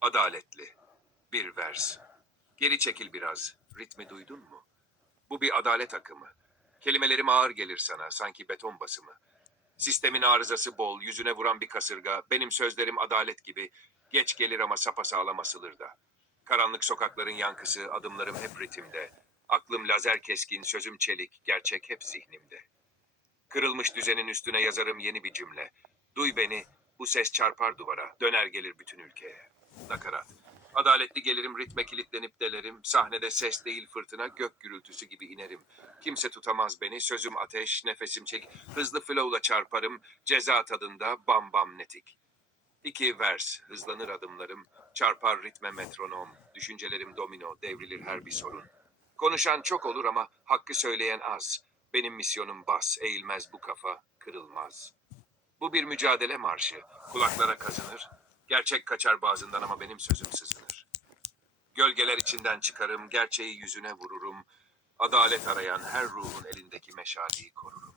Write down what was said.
Adaletli. Bir vers. Geri çekil biraz. Ritmi duydun mu? Bu bir adalet akımı. Kelimelerim ağır gelir sana, sanki beton basımı. Sistemin arızası bol, yüzüne vuran bir kasırga. Benim sözlerim adalet gibi. Geç gelir ama sapasağlam asılır da. Karanlık sokakların yankısı, adımlarım hep ritimde. Aklım lazer keskin, sözüm çelik, gerçek hep zihnimde. Kırılmış düzenin üstüne yazarım yeni bir cümle. Duy beni, bu ses çarpar duvara, döner gelir bütün ülkeye. Nakarat. Adaletli gelirim ritme kilitlenip delerim. Sahnede ses değil fırtına, gök gürültüsü gibi inerim. Kimse tutamaz beni, sözüm ateş, nefesim çek. Hızlı flow'la çarparım, ceza tadında bam bam netik. İki vers, hızlanır adımlarım. Çarpar ritme metronom. Düşüncelerim domino, devrilir her bir sorun. Konuşan çok olur ama hakkı söyleyen az. Benim misyonum bas, eğilmez bu kafa, kırılmaz. Bu bir mücadele marşı. Kulaklara kazınır. Gerçek kaçar bazından ama benim sözüm sızınır. Gölgeler içinden çıkarım, gerçeği yüzüne vururum. Adalet arayan her ruhun elindeki meşaleyi korurum.